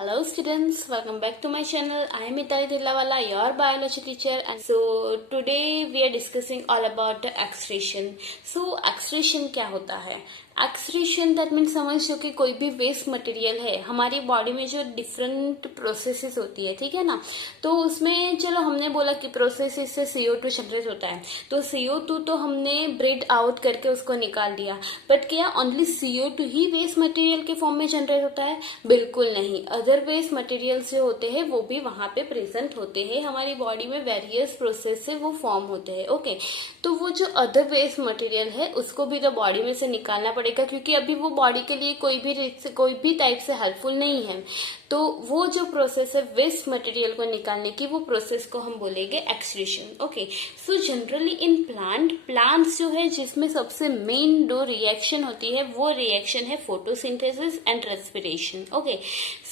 Hello students, welcome back to my channel. I am Mitali Dhillawala, your biology teacher, and so today we are discussing all about the excretion. So excretion क्या होता है? Excretion that means समझ लो कि कोई भी waste material है हमारी body में जो डिफरेंट प्रोसेसेस होती है, ठीक है ना। तो उसमें चलो हमने बोला कि प्रोसेसेस से CO2 जनरेट होता है, तो CO2 तो हमने ब्रीड आउट करके उसको निकाल दिया, बट क्या ओनली CO2 ही वेस्ट मटेरियल के फॉर्म में जनरेट होता है? बिल्कुल नहीं, अदर वेस्ट मटेरियल्स जो होते हैं वो भी वहां पे प्रेजेंट होते हैं हमारी बॉडी में, वेरियस प्रोसेस से वो फॉर्म होते हैं। ओके, तो वो जो अदर वेस्ट मटेरियल है उसको भी तो बॉडी में से निकालना पड़ेगा, क्योंकि अभी वो बॉडी के लिए कोई भी टाइप से हेल्पफुल नहीं है। तो वो जो प्रोसेस है वेस्ट मटेरियल को निकालने की, वो प्रोसेस को हम बोलेंगे excretion. Okay, so generally in plants जो है जिसमें सबसे मेन दो रिएक्शन होती है, वो रिएक्शन है फोटोसिंथेसिस एंड रेस्पिरेशन। ओके,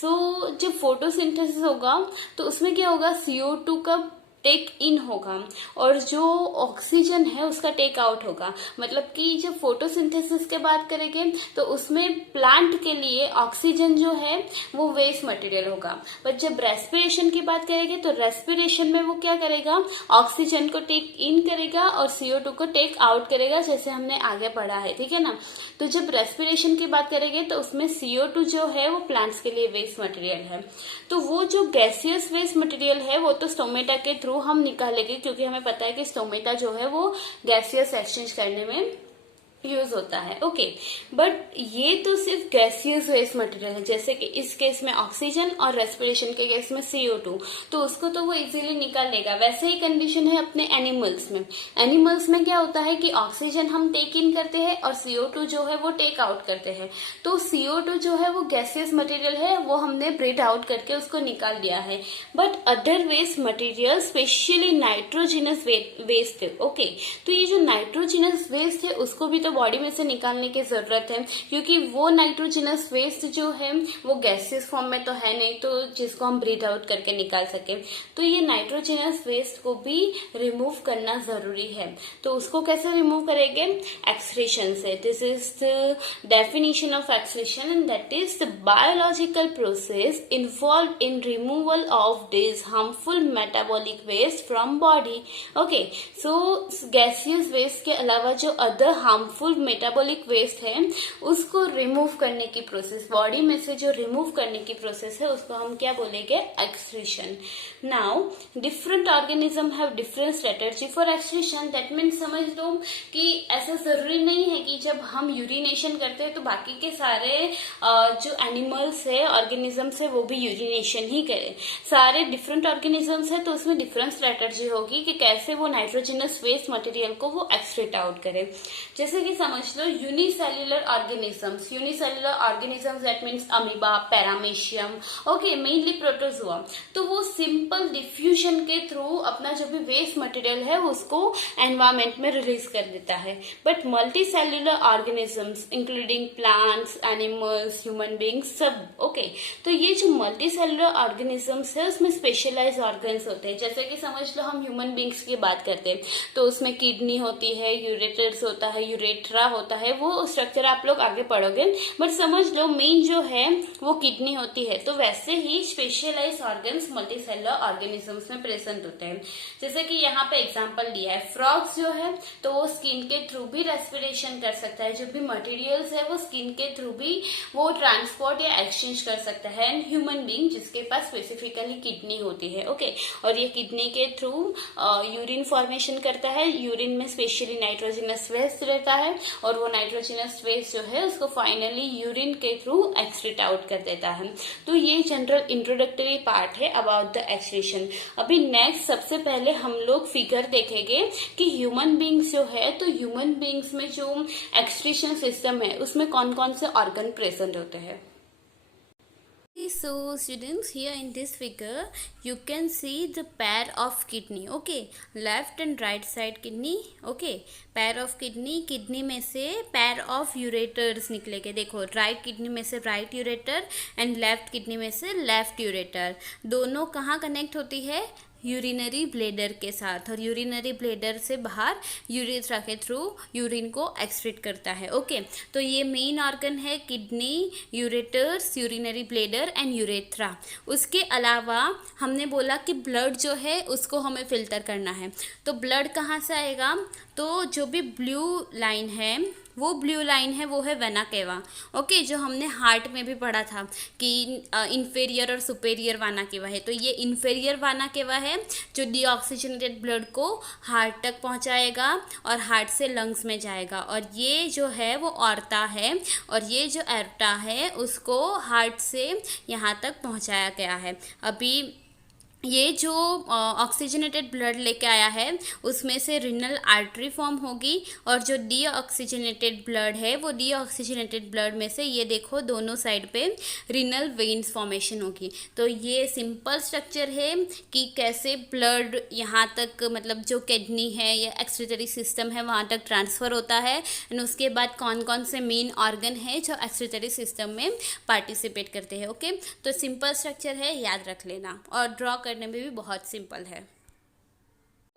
सो जब फोटोसिंथेसिस होगा तो उसमें क्या होगा, CO2 का टेक इन होगा और जो ऑक्सीजन है उसका टेक आउट होगा। मतलब कि जब फोटोसिंथेसिस की बात करेंगे तो उसमें प्लांट के लिए ऑक्सीजन जो है वो वेस्ट मटेरियल होगा, पर जब रेस्पिरेशन की बात करेंगे तो रेस्पिरेशन में वो क्या करेगा, ऑक्सीजन को टेक इन करेगा और CO2 को टेक आउट करेगा, जैसे हमने आगे पढ़ा है, ठीक है ना। तो जब रेस्पिरेशन की बात करेंगे तो उसमें CO2 जो है वो प्लांट्स के लिए वेस्ट मटेरियल है। तो वो जो गैसियस वेस्ट मटेरियल है वो तो स्टोमेटा के थ्रू हम निकालेंगे, क्योंकि हमें पता है कि स्टोमेटा जो है वो गैसियस एक्सचेंज करने में यूज होता है। ओके, बट ये तो सिर्फ गैसियस वेस्ट मटेरियल है, जैसे कि इस केस में ऑक्सीजन और रेस्पिरेशन के केस में CO2, तो उसको तो वो इजीली निकाल लेगा। वैसे ही कंडीशन है अपने एनिमल्स में। एनिमल्स में क्या होता है कि ऑक्सीजन हम टेक इन करते हैं और CO2 जो है वो टेक आउट करते हैं। तो CO2 जो है वो गैसियस मटेरियल है, वो हमने ब्रीड आउट करके उसको निकाल दिया है। But other waste material specially nitrogenous waste, okay, तो ये जो नाइट्रोजिनस वेस्ट है उसको भी तो बॉडी में से निकालने की जरूरत है, क्योंकि वो नाइट्रोजिनस वेस्ट जो है वो गैसियस फॉर्म में तो है नहीं, तो जिसको हम ब्रीथ आउट करके निकाल सके। तो ये नाइट्रोजिनस वेस्ट को भी रिमूव करना जरूरी है। तो उसको कैसे रिमूव करेंगे? एक्सक्रीशन से। This is the definition of excretion and that is the biological process involve in removal of this harmful metabolic waste from body. Okay, so gaseous waste के अलावा जो अदर हार्मफुल मेटाबॉलिक वेस्ट है उसको remove करने की process, body में से जो रिमूव करने की प्रोसेस है उसको हम क्या बोलेंगे? Excretion. Now different organism have different strategy for excretion. That means समझ लो कि ऐसा जरूरी नहीं है कि जब हम यूरिनेशन करते हैं तो बाकी के सारे जो एनिमल्स है, ऑर्गेनिजम्स है, वो भी यूरिनेशन ही करें। सारे डिफरेंट ऑर्गेनिजम्स है तो उसमें डिफरेंट स्ट्रेटजी होगी कि कैसे वो नाइट्रोजिनस वेस्ट मटेरियल को वो एक्सक्रीट आउट करे। जैसे कि समझ लो unicellular organisms that means amoeba, paramecium, okay, mainly protozoa, तो वो सिंपल डिफ्यूजन के थ्रू अपना जो भी वेस्ट मटेरियल है उसको एनवायरमेंट में रिलीज कर देता है। But multi cellular organisms including plants, animals, human beings, सब, ओके, तो ये जो मल्टी सेल्युलर ऑर्गेनिजम्स है उसमें स्पेशलाइज ऑर्गन्स होते हैं। जैसे कि समझ लो हम ह्यूमन बींग्स की बात करते हैं तो उसमें किडनी होती है, यूरेटर्स होता है, यूरेट्रा होता है, वो स्ट्रक्चर आप लोग आगे पढ़ोगे, बट समझ लो मेन जो है वो किडनी होती है। तो वैसे ही specialise organs multicellular organisms में प्रेजेंट होते हैं। जैसे कि यहाँ पे एग्जांपल दिया है, फ्रॉग्स जो है तो वो स्किन के थ्रू भी रेस्पिरेशन कर सकता है, जो भी मटेरियल्स है वो स्किन के थ्रू भी वो ट्रांसपोर्ट या एक्सचेंज कर सकता है। एंड ह्यूमन बींग जिसके पास स्पेसिफिकली किडनी होती है, ओके, और ये किडनी के थ्रू यूरिन फॉर्मेशन करता है। यूरिन में स्पेशली नाइट्रोजिनस वेस्ट रहता है और वो नाइट्रोजिनस वेस्ट जो है उसको फाइनली यूरिन के थ्रू एक्सक्रीट आउट कर देता है। तो ये जनरल इंट्रोडक्टरी पार्ट है अबाउट द एक्सक्रीशन। अभी नेक्स्ट सबसे पहले हम लोग फिगर देखेंगे कि ह्यूमन बींग्स जो है, तो ह्यूमन बींग्स में जो एक्सक्रीशन सिस्टम है उसमें कौन कौन से ऑर्गन प्रेजेंट होते हैं। So students, here in this figure you can see the pair of kidney, okay, left and right side kidney, okay, pair of kidney में से pair of ureters निकलेंगे। देखो राइट किडनी में से right ureter and left kidney में से left ureter, दोनों कहाँ कनेक्ट होती है? यूरिनरी ब्लेडर के साथ, और यूरिनरी ब्लेडर से बाहर यूरेथ्रा के थ्रू यूरिन को एक्सक्रीट करता है। ओके, तो ये मेन ऑर्गन है kidney, ureters, urinary bladder and urethra. उसके अलावा हमने बोला कि ब्लड जो है उसको हमें फिल्टर करना है, तो ब्लड कहाँ से आएगा? तो जो भी ब्लू लाइन है वो है वेना केवा। ओके, जो हमने हार्ट में भी पढ़ा था कि इन्फेरियर और सुपेरियर वाना केवा है, तो ये इन्फेरियर वाना केवा है जो डीऑक्सीजनेटेड ब्लड को हार्ट तक पहुंचाएगा और हार्ट से लंग्स में जाएगा, और ये जो है वो ऑर्ता है, और ये जो एर्टा है उसको हार्ट से यहाँ तक पहुंचाया गया है। अभी ये जो ऑक्सीजनेटेड ब्लड लेके आया है उसमें से रिनल आर्टरी फॉर्म होगी, और जो डीऑक्सीजनेटेड ब्लड है वो डीऑक्सीजनेटेड ब्लड में से ये देखो दोनों साइड पे रिनल वेन्स फॉर्मेशन होगी। तो ये सिंपल स्ट्रक्चर है कि कैसे ब्लड यहाँ तक, मतलब जो किडनी है या एक्सक्रीटरी सिस्टम है वहाँ तक ट्रांसफ़र होता है, एंड उसके बाद कौन कौन से मेन ऑर्गन है जो एक्सक्रीटरी सिस्टम में पार्टिसिपेट करते हैं। ओके, तो सिंपल स्ट्रक्चर है, याद रख लेना, और ड्रॉ करने में भी बहुत सिंपल है।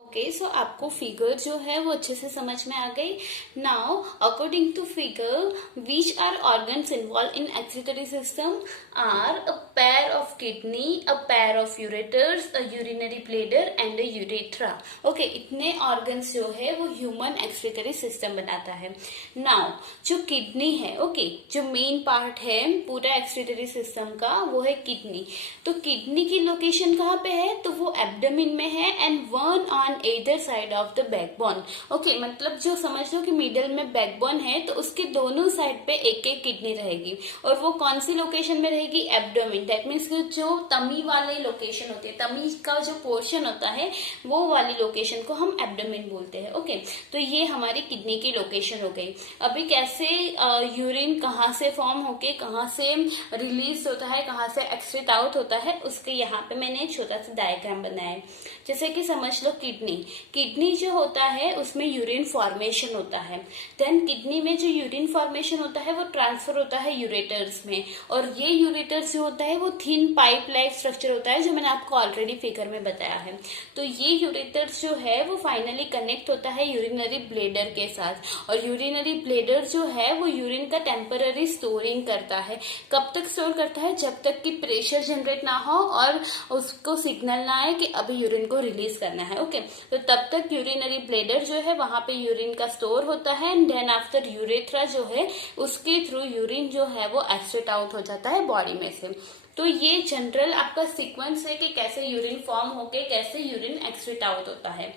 ओके, सो आपको फिगर जो है वो अच्छे से समझ में आ गई। Now according to figure which are organs involve in excretory system are a pair of kidney, a pair of ureters, a urinary bladder and a urethra. Okay, इतने ऑर्गन्स जो है वो ह्यूमन एक्सक्रीटरी सिस्टम बनाता है। Now जो kidney है, okay, जो main part है पूरा एक्सक्रीटरी सिस्टम का वो है किडनी। तो किडनी की लोकेशन कहाँ पे है? तो वो एब्डोमेन में है and one on either side of the backbone. Okay, मतलब जो समझ लो कि मिडल में बैकबोन है तो उसके दोनों साइड पे एक एक किडनी रहेगी, और वो कौन सी लोकेशन में रहेगी? एब्डोमेन। दैट मीन्स जो तमी वाली लोकेशन होती है, तमी का जो पोर्शन होता है वो वाली लोकेशन को हम एब्डोमेन बोलते हैं। ओके, तो ये हमारी किडनी की लोकेशन हो गई। अभी कैसे यूरिन कहाँ से फॉर्म होके कहाँ से रिलीज होता है, कहाँ से एक्सक्रीट आउट होता है, उसके यहाँ पे मैंने एक छोटा सा डायग्राम बनाया है। जैसे कि समझ लो किडनी जो होता है उसमें यूरिन फॉर्मेशन होता है, देन किडनी में जो यूरिन फॉर्मेशन होता है वो ट्रांसफर होता है यूरेटर्स में, और ये यूरेटर्स जो होता है वो थिन पाइप लाइक स्ट्रक्चर होता है जो मैंने आपको ऑलरेडी फिगर में बताया है। तो ये यूरेटर्स जो है वो फाइनली कनेक्ट होता है यूरिनरी ब्लेडर के साथ, और यूरिनरी ब्लेडर जो है वो यूरिन का टेम्पररी स्टोरिंग करता है। कब तक स्टोर करता है? जब तक कि प्रेशर जनरेट ना हो और उसको सिग्नल ना आए कि अभी यूरिन को रिलीज करना है। ओके, तो तब तक यूरिनरी ब्लेडर जो है वहां पे यूरिन का स्टोर होता है, एंड देन आफ्टर यूरेथ्रा जो है उसके थ्रू यूरिन जो है वो एक्सक्रीट आउट हो जाता है बॉडी में से। तो ये जनरल आपका सीक्वेंस है कि कैसे यूरिन फॉर्म होके कैसे यूरिन एक्सक्रीट आउट होता है।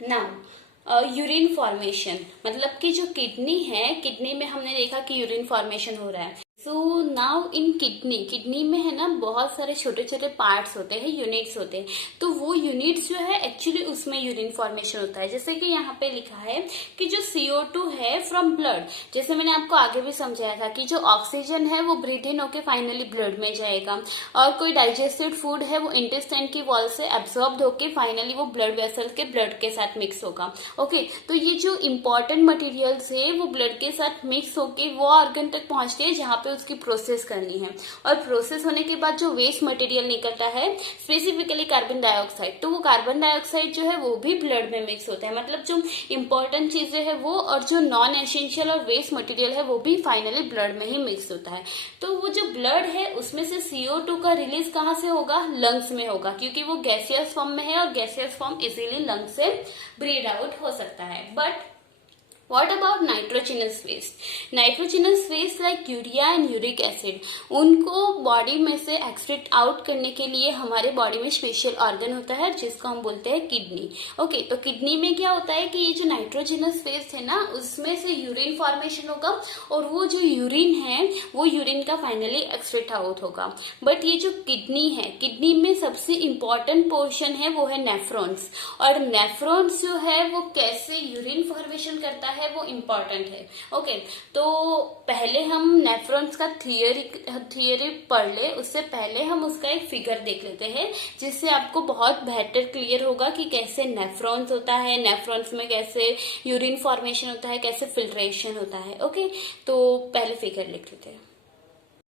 नाउ यूरिन फॉर्मेशन, मतलब कि जो किडनी है, किडनी में हमने देखा कि यूरिन फॉर्मेशन हो रहा है। सो नाउ इन किडनी में है ना बहुत सारे छोटे छोटे पार्ट्स होते हैं, यूनिट्स होते हैं, तो वो यूनिट्स जो है एक्चुअली उसमें यूरिन फॉर्मेशन होता है। जैसे कि यहाँ पे लिखा है कि जो CO2 है फ्रॉम ब्लड, जैसे मैंने आपको आगे भी समझाया था कि जो ऑक्सीजन है वो ब्रीथ इन होके फाइनली ब्लड में जाएगा, और कोई डाइजेस्टेड फूड है वो इंटेस्टाइन की वॉल से एब्सॉर्ब होके फाइनली वो ब्लड वेसल के ब्लड के साथ मिक्स होगा। ओके, तो ये जो इंपॉर्टेंट मटेरियल्स है वो ब्लड के साथ मिक्स होके वो ऑर्गन तक पहुंचते हैं जहाँ पे उसकी प्रोसेस करनी है, और प्रोसेस होने के बाद जो वेस्ट मटेरियल निकलता है स्पेसिफिकली कार्बन डाइऑक्साइड, तो वो कार्बन डाइऑक्साइड जो है वो भी ब्लड में मिक्स होता है। मतलब जो इंपॉर्टेंट चीजें है वो, और जो नॉन एसेंशियल और वेस्ट मटेरियल है वो भी फाइनली ब्लड में ही मिक्स होता है। तो वो जो ब्लड है उसमें से CO2 का रिलीज कहाँ से होगा? लंग्स में होगा, क्योंकि वो गैसियस फॉर्म में है और गैसियस फॉर्म इजीली लंग्स से ब्रीड आउट हो सकता है। But What about nitrogenous waste? Nitrogenous waste like urea and uric acid, उनको बॉडी में से एक्सक्रीट आउट करने के लिए हमारे बॉडी में स्पेशल ऑर्गन होता है जिसको हम बोलते हैं किडनी। ओके, तो किडनी में क्या होता है कि ये जो नाइट्रोजनस वेस्ट है ना उसमें से यूरिन फॉर्मेशन होगा, और वो जो यूरिन है वो यूरिन का फाइनली एक्सक्रीट आउट होगा। बट ये जो किडनी है, किडनी में सबसे इंपॉर्टेंट पोर्शन है वो है नेफ्रॉन्स, और नेफ्रॉन्स जो है वो कैसे यूरिन फॉर्मेशन करता है वो इम्पोर्टेंट है। ओके, तो पहले हम नेफ्रॉन्स का थियरी पढ़ ले, उससे पहले हम उसका एक फिगर देख लेते हैं जिससे आपको बहुत बेहतर क्लियर होगा कि कैसे नेफ्रॉन्स होता है, नेफ्रॉन्स में कैसे यूरिन फॉर्मेशन होता है, कैसे फिल्ट्रेशन होता है। ओके, तो पहले फिगर लिख लेते हैं।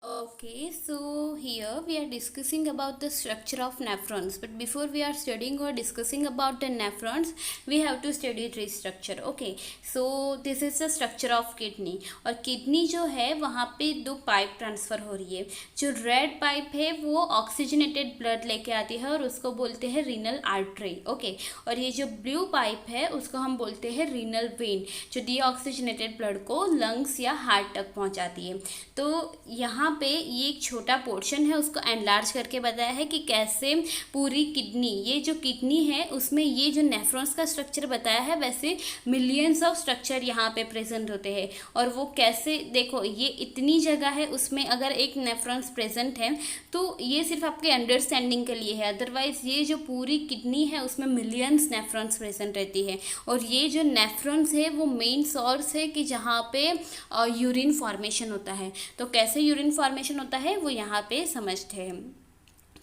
Okay, so here we are discussing about the structure of nephrons. But before we are studying or discussing about the nephrons, we have to study tree structure. Okay, so this is the structure of kidney. और kidney जो है वहाँ पे दो pipe transfer हो रही है. जो रेड पाइप है वो ऑक्सीजनेटेड ब्लड लेके आती है और उसको बोलते हैं रीनल आर्टरी. ओके, और ये जो ब्लू पाइप है उसको हम बोलते हैं रीनल वेन, जो डीऑक्सीजनेटेड ब्लड को लंग्स या हार्ट तक पहुँचाती है. तो यहाँ पे ये एक छोटा पोर्शन है, उसको एनलार्ज करके बताया है कि कैसे पूरी किडनी, ये जो किडनी है उसमें ये जो नेफ्रॉन्स का स्ट्रक्चर बताया है वैसे मिलियंस ऑफ स्ट्रक्चर यहाँ पे प्रेजेंट होते हैं. और वो कैसे, देखो ये इतनी जगह है, उसमें अगर एक नेफ्रॉन्स प्रेजेंट है तो ये सिर्फ आपके अंडरस्टैंडिंग के लिए है. अदरवाइज ये जो पूरी किडनी है उसमें मिलियंस नेफ्रॉन्स प्रेजेंट रहती है. और ये जो नेफ्रॉन्स है वो मेन सोर्स है कि जहाँ पे यूरिन फॉर्मेशन होता है. तो कैसे यूरिन फॉर्मेशन होता है वो यहाँ पे समझते हैं.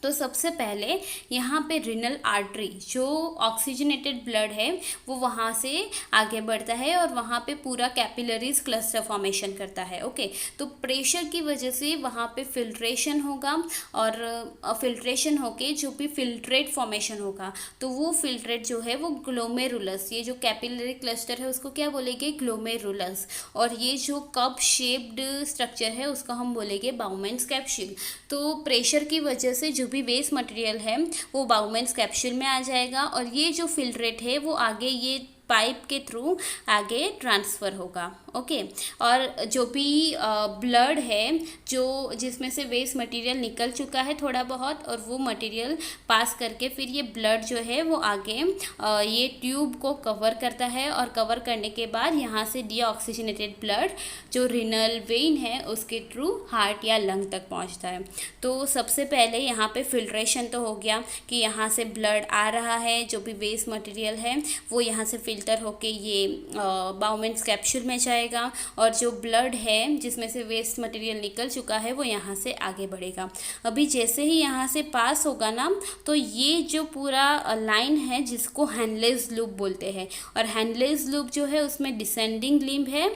तो सबसे पहले यहाँ पे रिनल आर्टरी, जो ऑक्सीजनेटेड ब्लड है वो वहाँ से आगे बढ़ता है और वहाँ पे पूरा कैपिलरीज क्लस्टर फॉर्मेशन करता है. ओके, तो प्रेशर की वजह से वहाँ पे फिल्ट्रेशन होगा और फिल्ट्रेशन होके जो भी फिल्ट्रेट फॉर्मेशन होगा तो वो फिल्ट्रेट जो है वो ग्लोमेरुलस, ये जो कैपिलरी क्लस्टर है उसको क्या बोलेंगे, ग्लोमेरुलस. और ये जो कप शेप्ड स्ट्रक्चर है उसको हम बोलेंगे बाउमेंस कैप्सूल. तो प्रेशर की वजह से जो भी वेस्ट मटेरियल है वो बाउमेंस कैप्सूल में आ जाएगा और ये जो फिल्ट्रेट है वो आगे ये पाइप के थ्रू आगे ट्रांसफ़र होगा. ओके, और जो भी ब्लड है जो जिसमें से वेस्ट मटेरियल निकल चुका है थोड़ा बहुत, और वो मटेरियल पास करके फिर ये ब्लड जो है वो आगे ये ट्यूब को कवर करता है और कवर करने के बाद यहाँ से डीऑक्सीजनेटेड ब्लड जो रिनल वेन है उसके थ्रू हार्ट या लंग तक पहुँचता है. तो सबसे पहले यहाँ पे फिल्ट्रेशन तो हो गया कि यहाँ से ब्लड आ रहा है, जो भी वेस्ट मटेरियल है वो यहाँ से फिल्टर होके ये बाउमेंस कैप्सूल में जाएगा और जो ब्लड है जिसमें से वेस्ट मटेरियल निकल चुका है वो यहाँ से आगे बढ़ेगा. अभी जैसे ही यहाँ से पास होगा ना तो ये जो पूरा लाइन है जिसको हैंडलेस लूप बोलते हैं, और हैंडलेस लूप जो है उसमें डिसेंडिंग लिम्ब है.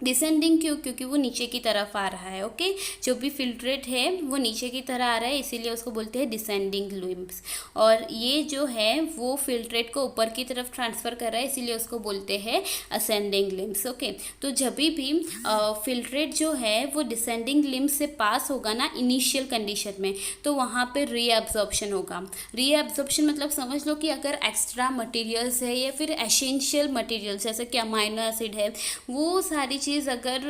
डिसेंडिंग क्यों, क्योंकि वो नीचे की तरफ आ रहा है. ओके, जो भी फिल्ट्रेट है वो नीचे की तरह आ रहा है इसीलिए उसको बोलते हैं डिसेंडिंग लिम्ब्स. और ये जो है वो फिल्ट्रेट को ऊपर की तरफ ट्रांसफ़र कर रहा है इसीलिए उसको बोलते हैं असेंडिंग लिम्ब्स. ओके, तो जब भी फिल्ट्रेट जो है वो डिसेंडिंग लिम्ब से पास होगा ना इनिशियल कंडीशन में, तो वहाँ पे रीअब्जॉर्प्शन होगा. रीअब्जॉर्प्शन मतलब समझ लो कि अगर एक्स्ट्रा मटेरियल्स है या फिर एसेंशियल मटेरियल्स जैसे कि अमाइनो एसिड है, वो सारी चीज़ अगर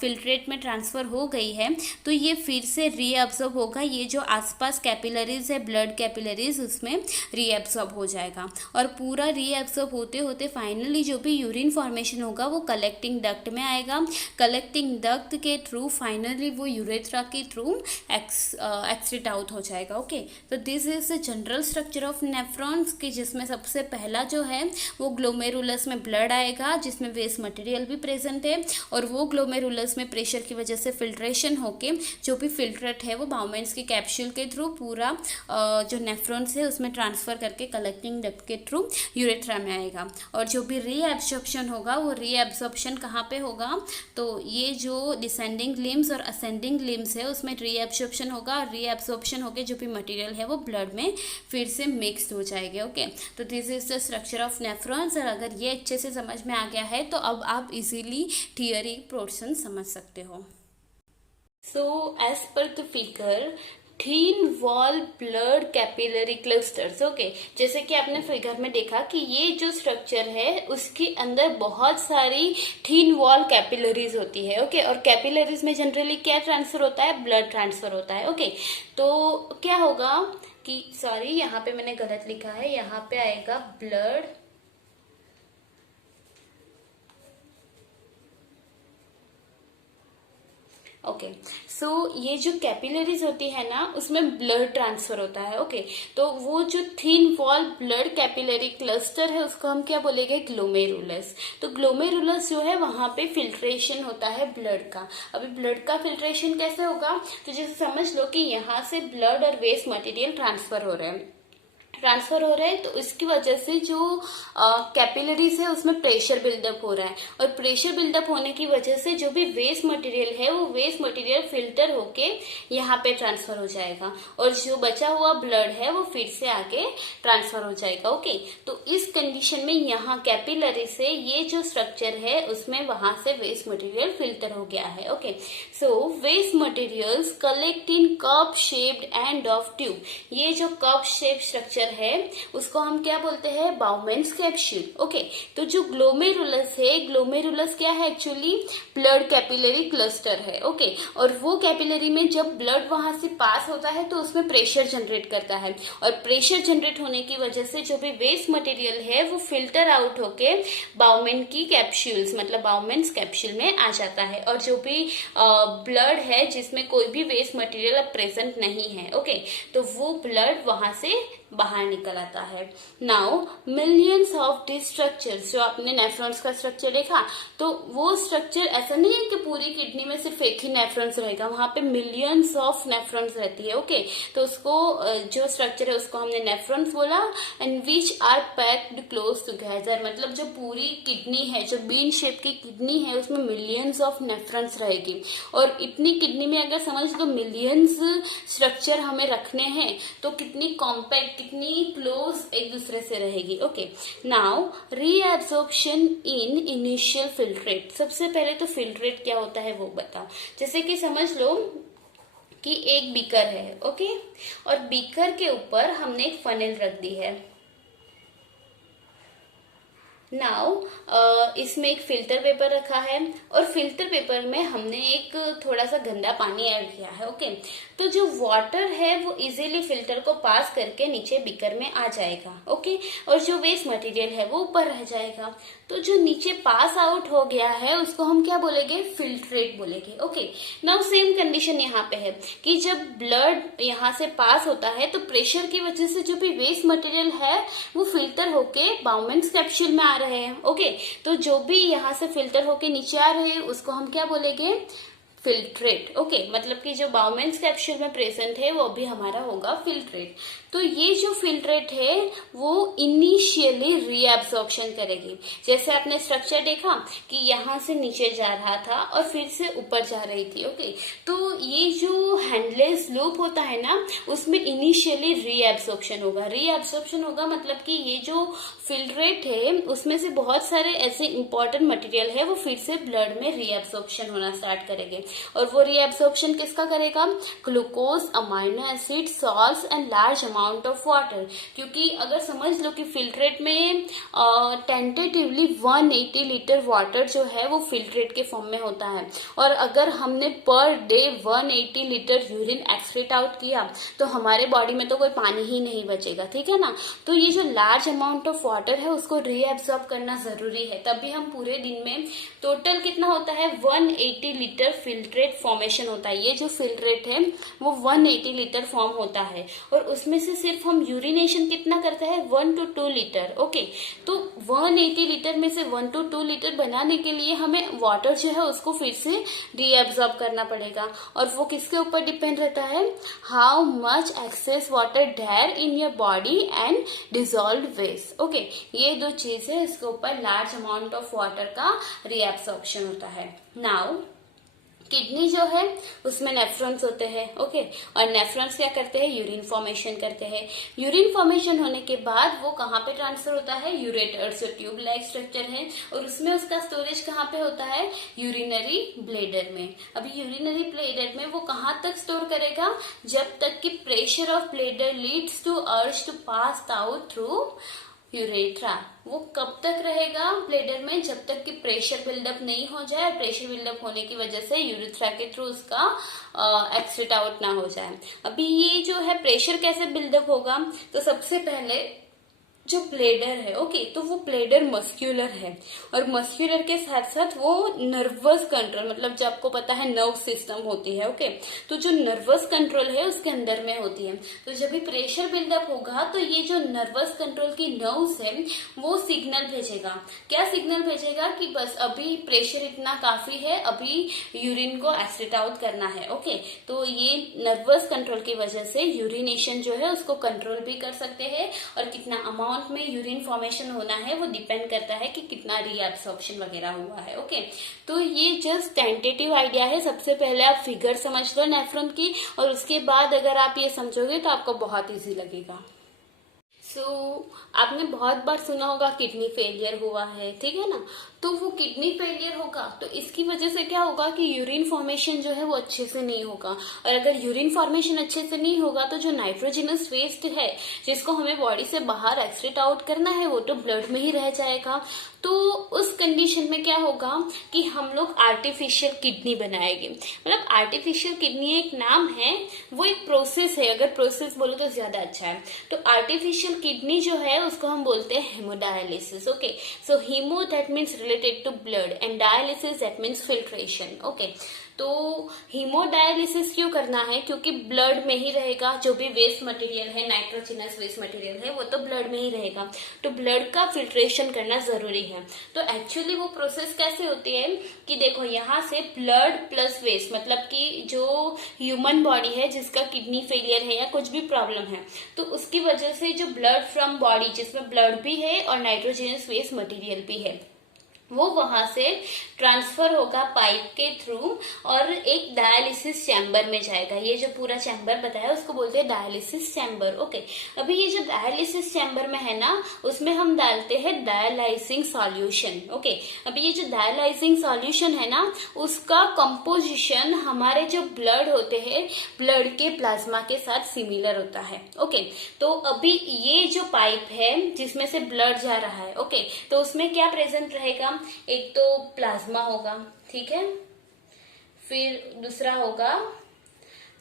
फिल्ट्रेट में ट्रांसफ़र हो गई है तो ये फिर से रीअब्जॉर्ब होगा. ये जो आसपास कैपिलरीज है, ब्लड कैपिलरीज, उसमें रीअब्जॉर्ब हो जाएगा. और पूरा रीअब्जॉर्ब होते होते फाइनली जो भी यूरिन फॉर्मेशन होगा वो कलेक्टिंग डक्ट में आएगा. कलेक्टिंग डक्ट के थ्रू फाइनली वो यूरेथ्रा के थ्रू एक्सक्रीट आउट हो जाएगा. ओके, तो this is the general structure of nephrons कि जिसमें सबसे पहला जो है वो ग्लोमेरुलस में ब्लड आएगा जिसमें वेस्ट मटेरियल भी प्रेजेंट है, और वो ग्लोमेरुलस में प्रेशर की वजह से फिल्ट्रेशन होके जो भी फिल्ट्रेट है वो बाउमेंस की कैप्सूल के थ्रू पूरा जो नेफ्रॉन्स है उसमें ट्रांसफ़र करके कलेक्टिंग डक्ट के थ्रू यूरेथ्रा में आएगा. और जो भी रीएब्जॉर्प्शन होगा वो रीएब्जॉर्प्शन कहाँ पे होगा, तो ये जो डिसेंडिंग लिम्स और असेंडिंग लिम्स है उसमें रीएब्जॉर्प्शन होगा. और रीएब्जॉर्प्शन होके जो भी मटेरियल है वो ब्लड में फिर से मिक्स हो जाएंगे. ओके, तो this is the structure of nephrons. और अगर ये अच्छे से समझ में आ गया है तो अब आप इजीली थियरी पोर्शन समझ सकते हो. So as per the figure thin wall blood capillary clusters. Okay, जैसे कि आपने फिगर में देखा कि ये जो स्ट्रक्चर है उसके अंदर बहुत सारी थीन वॉल कैपिलरीज होती है. ओके, और कैपिलरीज में जनरली क्या ट्रांसफर होता है, ब्लड ट्रांसफर होता है. ओके, तो क्या होगा कि सॉरी यहाँ पे मैंने गलत लिखा है, यहाँ पे आएगा ब्लड ओके. सो ये जो कैपिलरीज होती है ना उसमें ब्लड ट्रांसफर होता है. ओके, तो वो जो thin wall blood capillary cluster है उसको हम क्या बोलेंगे, ग्लोमेरुलस. तो ग्लोमेरुलस जो है वहां पे फिल्ट्रेशन होता है ब्लड का. अभी ब्लड का फिल्ट्रेशन कैसे होगा, तो जैसे समझ लो कि यहाँ से ब्लड और वेस्ट मटेरियल ट्रांसफर हो रहे हैं ट्रांसफर हो रहा है, तो इसकी वजह से जो कैपिलरीज है उसमें प्रेशर बिल्डअप हो रहा है, और प्रेशर बिल्डअप होने की वजह से जो भी वेस्ट मटेरियल है वो वेस्ट मटेरियल फिल्टर होके यहाँ पे ट्रांसफर हो जाएगा, और जो बचा हुआ ब्लड है वो फिर से आगे ट्रांसफर हो जाएगा। ओके, तो इस कंडीशन में यहाँ कैपिलरी से ये जो स्ट्रक्चर है उसमें वहां से वेस्ट मटेरियल फिल्टर हो गया है। Okay, so waste materials collect in cup shaped end of tube. ये जो कप शेप स्ट्रक्चर है उसको हम क्या बोलते हैं, बाउमेंस कैप्सूल। ओके, तो जो ग्लोमेरुलस है, ग्लोमेरुलस क्या है, एक्चुअली ब्लड कैपिलरी क्लस्टर है। ओके, और वो कैपिलरी में जब ब्लड वहां से पास होता है तो उसमें प्रेशर जनरेट करता है, और प्रेशर जनरेट होने की वजह से जो भी वेस्ट मटेरियल है वो फिल्टर आउट होके बाउमेन की कैप्सूल्स मतलब बाउमेंस कैप्सूल में आ जाता है, और जो भी ब्लड है जिसमें कोई भी वेस्ट मटेरियल अब प्रेजेंट नहीं है, ओके, तो वो ब्लड वहां से बाहर निकल आता है। Now millions of this structures, जो आपने नेफ्रॉन्स का स्ट्रक्चर देखा, तो वो स्ट्रक्चर ऐसा नहीं है कि पूरी किडनी में सिर्फ एक ही नेफ्रॉन्स रहेगा, वहां पे मिलियंस ऑफ नेफ्रॉन्स रहती है। ओके, तो उसको जो स्ट्रक्चर है उसको हमने नेफ्रॉन्स बोला, and which are packed close together, मतलब जो पूरी किडनी है, जो बीन शेप की किडनी है, उसमें मिलियंस ऑफ नेफ्रॉन्स रहेगी, और इतनी किडनी में अगर समझ लो मिलियंस स्ट्रक्चर हमें रखने हैं तो कितनी कॉम्पैक्ट, कितनी क्लोज एक दूसरे से रहेगी। Okay, now reabsorption in initial filtrate. सबसे पहले तो फिल्ट्रेट क्या होता है वो बताओ। जैसे कि समझ लो कि एक बीकर है, ओके, और बीकर के ऊपर हमने एक फनेल रख दी है। नाउ इसमें एक फिल्टर पेपर रखा है, और फिल्टर पेपर में हमने एक थोड़ा सा गंदा पानी ऐड किया है। ओके, तो जो वाटर है वो इजीली फिल्टर को पास करके नीचे बीकर में आ जाएगा। ओके, और जो वेस्ट मटेरियल है वो ऊपर रह जाएगा। तो जो नीचे पास आउट हो गया है उसको हम क्या बोलेंगे, फिल्ट्रेट बोलेंगे। ओके, नाउ सेम कंडीशन यहाँ पे है कि जब ब्लड यहाँ से पास होता है तो प्रेशर की वजह से जो भी वेस्ट मटेरियल है वो फिल्टर होके बाउमेंस कैप्सूल में आ रहे हैं। ओके, तो जो भी यहाँ से फिल्टर होके नीचे आ रहे हैं उसको हम क्या बोलेंगे, फिल्ट्रेट। ओके, मतलब कि जो बाउमेंस कैप्सूल में प्रेजेंट है वो भी हमारा होगा फिल्ट्रेट। तो ये जो फिल्ट्रेट है वो इनिशियली रीएब्सॉर्प्शन करेगी। जैसे आपने स्ट्रक्चर देखा कि यहाँ से नीचे जा रहा था और फिर से ऊपर जा रही थी। ओके, तो ये जो हैंडलेस लूप होता है ना उसमें इनिशियली रीएब्सॉर्प्शन होगा। रीएब्सॉर्प्शन होगा मतलब कि ये जो फिल्ट्रेट है उसमें से बहुत सारे ऐसे इंपॉर्टेंट मटेरियल है वो फिर से ब्लड में रीएब्सॉर्प्शन होना स्टार्ट करेंगे, और वो रीएब्सॉर्प्शन किसका करेगा, glucose, amino acid, salts and large amount of water. क्योंकि अगर समझ लो कि फिल्ट्रेट में टेंटेटिवली 180 लीटर वाटर जो है वो फिल्ट्रेट के फॉर्म में होता है, और अगर हमने per day 180 litre urine excrete out किया तो हमारे बॉडी में तो कोई पानी ही नहीं बचेगा, ठीक है ना। तो ये जो लार्ज अमाउंट ऑफ वाटर है उसको रीएब्सॉर्ब करना जरूरी है, तभी हम पूरे दिन में टोटल कितना होता है 180 लीटर फिल्ट्रेट फॉर्मेशन होता है। ये जो फिल्ट्रेट है वो 180 लीटर फॉर्म होता है, और उसमें से सिर्फ हम यूरिनेशन कितना करते हैं 1 to 2 लीटर। ओके, तो 180 लीटर में से 1 to 2 लीटर बनाने के लिए हमें वाटर जो है उसको फिर से रीएब्सॉर्ब करना पड़ेगा, और वो किसके ऊपर डिपेंड रहता है, how much excess water there in your body and dissolve waste. Okay, ये दो चीज है, इसके ऊपर लार्ज अमाउंट ऑफ वाटर का रीएब्सॉर्प्शन होता है। नाउ किडनी जो है उसमें नेफ्रॉन्स होते हैं। ओके, और नेफ्रॉन्स क्या करते हैं, यूरिन फॉर्मेशन करते हैं। यूरिन फॉर्मेशन होने के बाद वो कहाँ पे ट्रांसफर होता है, यूरेटर, जो ट्यूब लाइक स्ट्रक्चर है, और उसमें उसका स्टोरेज कहाँ पे होता है, यूरिनरी ब्लेडर में। अभी यूरिनरी ब्लेडर में वो कहाँ तक स्टोर करेगा, जब तक कि pressure of bladder leads to urge to pass out through urethra. वो कब तक रहेगा ब्लेडर में, जब तक कि प्रेशर बिल्डअप नहीं हो जाए, प्रेशर बिल्डअप होने की वजह से यूरेथ्रा के थ्रू उसका एक्सक्रीट आउट ना हो जाए। अभी ये जो है प्रेशर कैसे बिल्डअप होगा, तो सबसे पहले जो ब्लेडर है, ओके, तो वो ब्लेडर मस्क्यूलर है, और मस्क्यूलर के साथ साथ वो नर्वस कंट्रोल, मतलब जो आपको पता है नर्व सिस्टम होती है, ओके, तो जो नर्वस कंट्रोल है उसके अंदर में होती है। तो जब भी प्रेशर बिल्डअप होगा तो ये जो नर्वस कंट्रोल की नर्व्स है वो सिग्नल भेजेगा। क्या सिग्नल भेजेगा कि बस अभी प्रेशर इतना काफी है, अभी यूरिन को एक्सक्रीट आउट करना है, ओके। तो ये नर्वस कंट्रोल की वजह से यूरिनेशन जो है उसको कंट्रोल भी कर सकते हैं, और कितना अमाउंट में यूरिन फॉर्मेशन होना है वो डिपेंड करता है कि कितना रीएब्सॉर्प्शन वगैरह हुआ है, ओके। तो ये जस्ट टेंटेटिव आइडिया है। सबसे पहले आप फिगर समझ लो नेफ्रॉन की, और उसके बाद अगर आप ये समझोगे तो आपको बहुत इजी लगेगा। आपने बहुत बार सुना होगा किडनी फेलियर हुआ है, ठीक है ना। तो वो किडनी फेलियर होगा तो इसकी वजह से क्या होगा कि यूरिन फॉर्मेशन जो है वो अच्छे से नहीं होगा, और अगर यूरिन फॉर्मेशन अच्छे से नहीं होगा तो जो नाइट्रोजनस वेस्ट है जिसको हमें बॉडी से बाहर एक्सक्रीट आउट करना है वो तो ब्लड में ही रह जाएगा। तो उस कंडीशन में क्या होगा कि हम लोग आर्टिफिशियल किडनी बनाएंगे। मतलब आर्टिफिशियल किडनी एक नाम है, वो एक प्रोसेस है, अगर प्रोसेस बोलो तो ज्यादा अच्छा है। तो आर्टिफिशियल किडनी जो है उसको हम बोलते हैं hemodialysis, okay. So hemo that means related to blood and dialysis that means filtration, okay. तो हीमोडायलिसिस क्यों करना है, क्योंकि ब्लड में ही रहेगा, जो भी वेस्ट मटेरियल है, नाइट्रोजनस वेस्ट मटेरियल है वो तो ब्लड में ही रहेगा, तो ब्लड का फिल्ट्रेशन करना जरूरी है। तो एक्चुअली वो प्रोसेस कैसे होती है कि देखो यहाँ से ब्लड प्लस वेस्ट, मतलब कि जो ह्यूमन बॉडी है जिसका किडनी फेलियर है या कुछ भी प्रॉब्लम है, तो उसकी वजह से जो ब्लड फ्रॉम बॉडी जिसमें ब्लड भी है और नाइट्रोजनस वेस्ट मटेरियल भी है वो वहां से ट्रांसफर होगा पाइप के थ्रू और एक डायलिसिस चैम्बर में जाएगा। ये जो पूरा चैम्बर बताया उसको बोलते हैं डायलिसिस चैम्बर, ओके। अभी ये जो डायलिसिस चैम्बर में है ना उसमें हम डालते हैं डायलाइजिंग सॉल्यूशन, ओके। अभी ये जो डायलाइजिंग सॉल्यूशन है ना उसका कंपोजिशन हमारे जो ब्लड होते हैं ब्लड के प्लाज्मा के साथ सिमिलर होता है, ओके। तो अभी ये जो पाइप है जिसमें से ब्लड जा रहा है, ओके, तो उसमें क्या प्रेजेंट रहेगा, एक तो प्लाज्मा होगा, ठीक है, फिर दूसरा होगा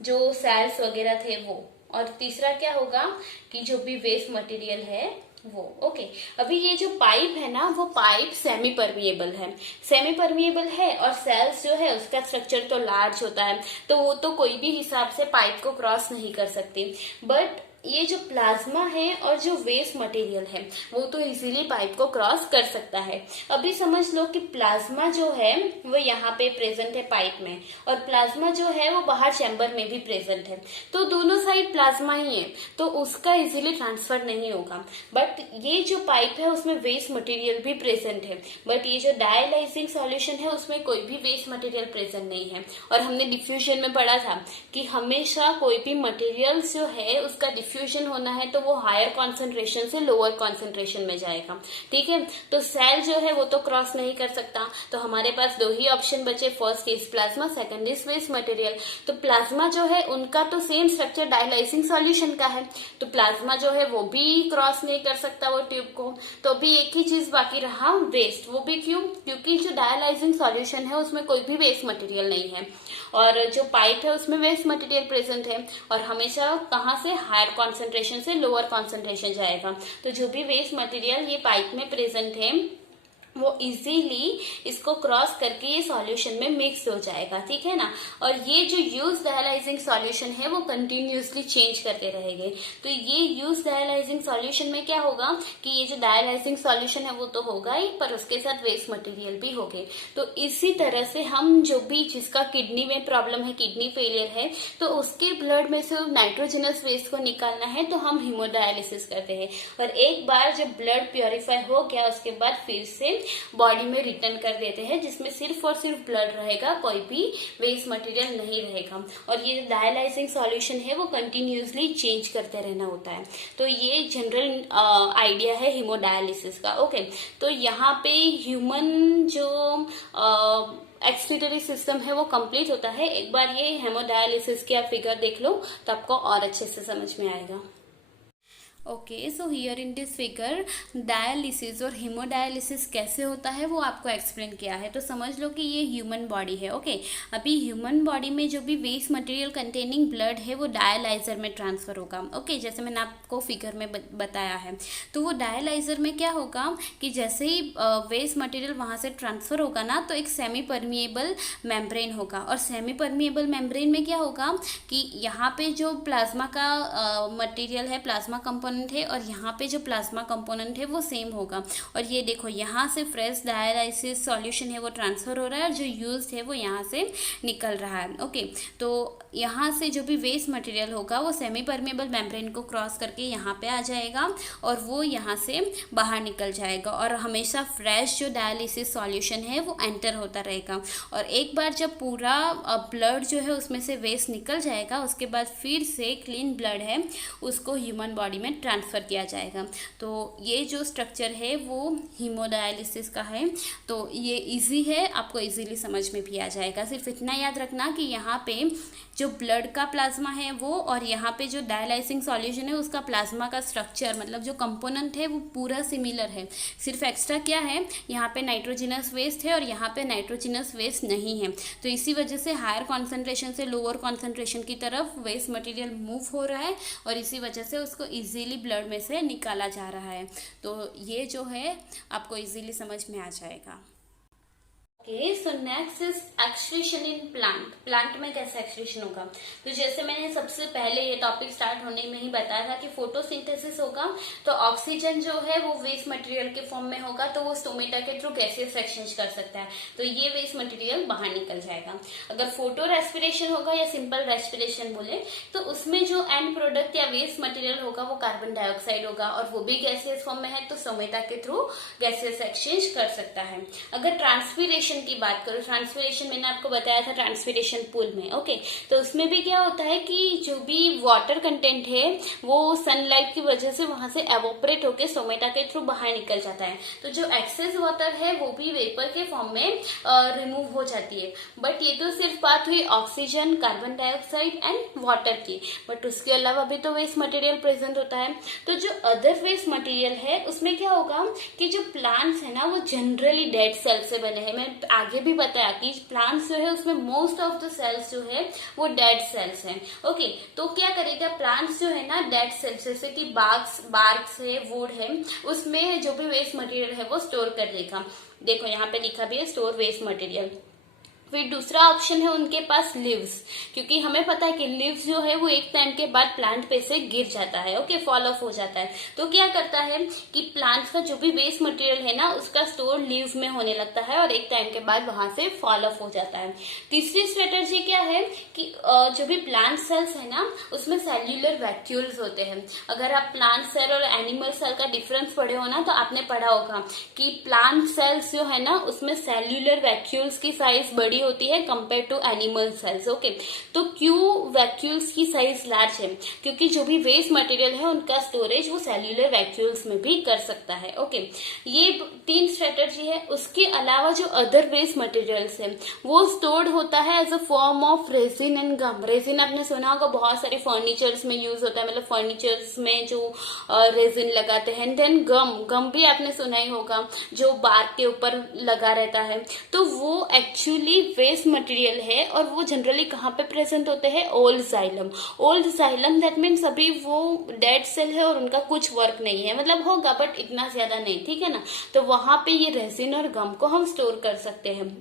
जो सेल्स वगैरह थे वो, और तीसरा क्या होगा कि जो भी वेस्ट मटेरियल है वो, ओके। अभी ये जो पाइप है ना वो पाइप सेमी परमिएबल है, सेमी परमिएबल है, और सेल्स जो है उसका स्ट्रक्चर तो लार्ज होता है तो वो तो कोई भी हिसाब से पाइप को क्रॉस नहीं कर सकती। बट ये जो प्लाज्मा है और जो वेस्ट मटेरियल है वो तो इजीली पाइप को क्रॉस कर सकता है। अभी समझ लो कि प्लाज्मा जो है वो यहाँ पे प्रेजेंट है पाइप में, और प्लाज्मा जो है वो बाहर चैम्बर में भी प्रेजेंट है, तो दोनों साइड प्लाज्मा ही है तो उसका इजीली ट्रांसफर नहीं होगा। बट ये जो पाइप है उसमें वेस्ट मटेरियल भी प्रेजेंट है, बट ये जो डायलाइजिंग सॉल्यूशन है उसमें कोई भी वेस्ट मटेरियल प्रेजेंट नहीं है। और हमने डिफ्यूजन में पढ़ा था कि हमेशा कोई भी मटेरियल जो है उसका डिफ्यूजन होना है तो वो हायर कॉन्सेंट्रेशन से लोअर कॉन्सेंट्रेशन में जाएगा, ठीक है। तो सेल जो है वो तो क्रॉस नहीं कर सकता, तो हमारे पास दो ही ऑप्शन बचे, first is plasma, second is waste material. तो प्लाज्मा जो है उनका तो सेम स्ट्रक्चर डायलाइजिंग सॉल्यूशन का है, तो प्लाज्मा जो है वो भी क्रॉस नहीं कर सकता वो ट्यूब को। तो अभी एक ही चीज बाकी रहा, वेस्ट। वो भी क्यों, क्योंकि जो डायलाइजिंग सॉल्यूशन है उसमें कोई भी वेस्ट मटेरियल नहीं है, और जो पाइप है उसमें वेस्ट मटेरियल प्रेजेंट है, और हमेशा कहाँ से हायर कॉन्सेंट्रेशन से लोअर कॉन्सेंट्रेशन जाएगा। तो जो भी वेस्ट मटेरियल ये पाइप में प्रेजेंट है वो इजीली इसको क्रॉस करके ये सॉल्यूशन में मिक्स हो जाएगा, ठीक है ना। और ये जो यूज डायलाइजिंग सॉल्यूशन है वो कंटिन्यूसली चेंज करते रहेंगे। तो ये यूज डायलाइजिंग सॉल्यूशन में क्या होगा कि ये जो डायलाइजिंग सॉल्यूशन है वो तो होगा ही, पर उसके साथ वेस्ट मटेरियल भी होंगे। तो इसी तरह से हम जो भी जिसका किडनी में प्रॉब्लम है, किडनी फेलियर है, तो उसके ब्लड में से नाइट्रोजनस वेस्ट को निकालना है तो हम हीमोडायलिसिस करते हैं। और एक बार जब ब्लड प्योरीफाई हो गया उसके बाद फिर से बॉडी में रिटर्न कर देते हैं, जिसमें सिर्फ और सिर्फ ब्लड रहेगा, कोई भी वेस्ट मटेरियल नहीं रहेगा। और ये डायलाइजिंग सॉल्यूशन है वो कंटिन्यूसली चेंज करते रहना होता है। तो ये जनरल आइडिया है हीमोडायलिसिस का, ओके। तो यहाँ पे ह्यूमन जो एक्सक्रीटरी सिस्टम है वो कंप्लीट होता है। एक बार ये हेमोडायलिसिस की आप फिगर देख लो तो आपको और अच्छे से समझ में आएगा। Okay, so here in this figure dialysis और हीमोडायलिसिस कैसे होता है वो आपको एक्सप्लेन किया है। तो समझ लो कि ये ह्यूमन बॉडी है। ओके, अभी ह्यूमन बॉडी में जो भी वेस्ट मटेरियल कंटेनिंग ब्लड है वो डायलाइजर में ट्रांसफ़र होगा। ओके, जैसे मैंने आपको फिगर में बताया है। तो वो डायलाइजर में क्या होगा कि जैसे ही वेस्ट मटेरियल वहाँ से ट्रांसफ़र होगा ना, तो एक सेमी परमिएबल मेम्ब्रेन होगा। और सेमी परमिएबल मेम्ब्रेन में क्या होगा कि यहाँ पे जो प्लाज्मा का मटेरियल है, प्लाज्मा कंपोनेंट है, और यहाँ पे जो प्लाज्मा कंपोनेंट है वो सेम होगा। और ये देखो, यहाँ से फ्रेश डायलाइसिस सॉल्यूशन है वो ट्रांसफ़र हो रहा है और जो यूज्ड है वो यहाँ से निकल रहा है। ओके, तो यहाँ से जो भी वेस्ट मटेरियल होगा वो सेमी परमेबल मेम्ब्रेन को क्रॉस करके यहाँ पे आ जाएगा और वो यहाँ से बाहर निकल जाएगा, और हमेशा फ्रेश जो डायलिसिस सॉल्यूशन है वो एंटर होता रहेगा। और एक बार जब पूरा ब्लड जो है उसमें से वेस्ट निकल जाएगा, उसके बाद फिर से क्लीन ब्लड है उसको ह्यूमन बॉडी में ट्रांसफ़र किया जाएगा। तो ये जो स्ट्रक्चर है वो हीमोडायलिसिस का है। तो ये इजी है, आपको इजीली समझ में भी आ जाएगा। सिर्फ इतना याद रखना कि यहाँ पे जो ब्लड का प्लाज्मा है वो, और यहाँ पे जो डायलाइसिंग सॉल्यूशन है उसका प्लाज्मा का स्ट्रक्चर, मतलब जो कंपोनेंट है वो पूरा सिमिलर है। सिर्फ एक्स्ट्रा क्या है, यहाँ पे नाइट्रोजिनस वेस्ट है और यहाँ पे नाइट्रोजिनस वेस्ट नहीं है। तो इसी वजह से हायर कॉन्सेंट्रेशन से लोअर कॉन्सेंट्रेशन की तरफ वेस्ट मटेरियल मूव हो रहा है और इसी वजह से उसको इजीली ब्लड में से निकाला जा रहा है। तो ये जो है आपको इजीली समझ में आ जाएगा। Okay, so next is excretion in plant. Plant में कैसे एक्सक्रीशन होगा, तो जैसे मैंने सबसे पहले ये टॉपिक स्टार्ट होने में ही बताया था कि फोटोसिंथेसिस होगा, तो ऑक्सीजन जो है वो वेस्ट मटेरियल के फॉर्म में होगा, तो वो स्टोमेटा के थ्रू गैसेस एक्सचेंज कर सकता है, तो ये वेस्ट मटेरियल बाहर निकल जाएगा। अगर फोटो रेस्पिरेशन होगा या सिंपल रेस्पिरेशन बोले, तो उसमें जो एंड प्रोडक्ट या वेस्ट मटेरियल होगा वो कार्बन डाइऑक्साइड होगा और वो भी गैसेस फॉर्म में है, तो स्टोमेटा के थ्रू गैसेस एक्सचेंज कर सकता है। अगर ट्रांसपीरेशन की बात करो, ट्रांसपीरेशन मैंने आपको बताया था ट्रांसपीरेशन पूल में। ओके, तो उसमें भी क्या होता है कि जो भी वाटर कंटेंट है वो सनलाइट की वजह से वहां से एवोपरेट होकर स्टोमेटा के थ्रू बाहर निकल जाता है, तो जो एक्सेस वाटर है वो भी वेपर के फॉर्म में रिमूव हो जाती है। बट ये तो सिर्फ बात हुई oxygen, carbon dioxide and water की, बट उसके अलावा भी तो वेस्ट मटेरियल प्रेजेंट होता है। तो जो अदर वेस्ट मटेरियल है उसमें क्या होगा कि जो प्लांट्स है ना वो जनरली डेड सेल से बने हैं। मैं आगे भी बताया कि प्लांट्स जो है उसमें मोस्ट ऑफ द सेल्स जो है वो डेड सेल्स हैं। ओके, तो क्या करेगा प्लांट्स जो है ना डेड सेल्स, जैसे कि बार्क्स है, वुड है, उसमें जो भी वेस्ट मटेरियल है वो स्टोर कर देगा। देखो यहाँ पे लिखा भी है स्टोर वेस्ट मटेरियल। फिर दूसरा ऑप्शन है उनके पास लीव्स, क्योंकि हमें पता है कि लीव्स जो है वो एक टाइम के बाद प्लांट पे से गिर जाता है। ओके, फॉल ऑफ हो जाता है, तो क्या करता है कि प्लांट्स का जो भी वेस्ट मटेरियल है ना उसका स्टोर लीव में होने लगता है और एक टाइम के बाद वहां से फॉल ऑफ हो जाता है। तीसरी स्ट्रेटेजी क्या है कि जो भी प्लांट सेल्स है ना उसमें सेल्यूलर वैक्यूल्स होते हैं। अगर आप प्लांट सेल और एनिमल सेल का डिफरेंस पढ़े हो ना तो आपने पढ़ा होगा कि प्लांट सेल्स जो है ना उसमें सेल्यूलर वैक्यूल्स की साइज बड़ी होती है compare to animal cells. Okay, तो क्यों वैक्यूल्स की साइज लार्ज है, क्योंकि जो भी वेस्ट मटेरियल है उनका स्टोरेज वो सेल्यूलर वैक्यूल्स में भी कर सकता है। ओके, ये 3 स्ट्रेटेजी है। उसके अलावा जो अदर वेस्ट मटेरियल्स है वो स्टोर्ड होता है as a form of resin and gum. Resin आपने सुना होगा, बहुत सारे फर्नीचर्स में यूज होता है, मतलब फर्नीचर्स में जो रेजिन लगाते हैं। देन गम भी आपने सुना ही होगा, जो बार्क के ऊपर लगा रहता है। तो वो एक्चुअली वेस्ट मटेरियल है और वो जनरली कहाँ पे प्रेजेंट होते हैं, old xylem. Old xylem that means अभी वो डेड सेल है और उनका कुछ वर्क नहीं है, मतलब होगा बट इतना ज्यादा नहीं, ठीक है ना। तो वहां पे ये रेजिन और गम को हम स्टोर कर सकते हैं।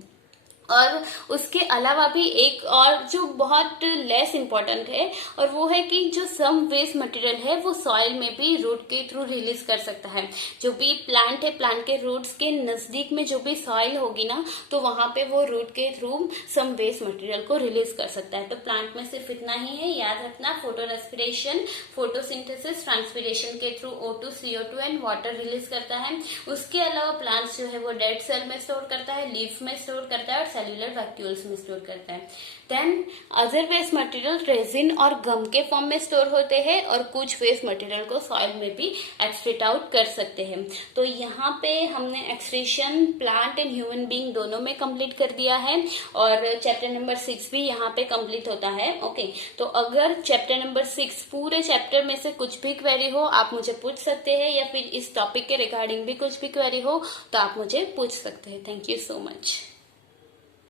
और उसके अलावा भी एक और जो बहुत लेस इम्पोर्टेंट है, और वो है कि जो सम वेस्ट मटेरियल है वो सॉइल में भी रूट के थ्रू रिलीज कर सकता है। जो भी प्लांट है, प्लांट के रूट्स के नजदीक में जो भी सॉइल होगी ना तो वहां पे वो रूट के थ्रू सम वेस्ट मटेरियल को रिलीज कर सकता है। तो प्लांट में सिर्फ इतना ही है, याद रखना, फोटो रेस्पिरेशन, फोटोसिंथेसिस, ट्रांसपिरेशन के through O2, CO2 and water release करता है। उसके अलावा प्लांट्स जो है वो डेड सेल में स्टोर करता है, लीफ में स्टोर करता है और सेल्यूलर वैक्यूल्स में स्टोर करते हैं। Then other waste material resin और गम के फॉर्म में स्टोर होते हैं और कुछ वेस्ट मटेरियल को सॉइल में भी एक्सट्रेट आउट कर सकते हैं। तो यहाँ पे हमने extraction plant and human being दोनों में कंप्लीट कर दिया है और चैप्टर नंबर 6 भी यहाँ पे कंप्लीट होता है। ओके, तो अगर चैप्टर नंबर 6 पूरे चैप्टर में से कुछ भी क्वेरी हो आप मुझे पूछ सकते हैं, या फिर इस टॉपिक के रिगार्डिंग भी कुछ भी क्वेरी हो तो आप मुझे पूछ सकते हैं। Thank you so much.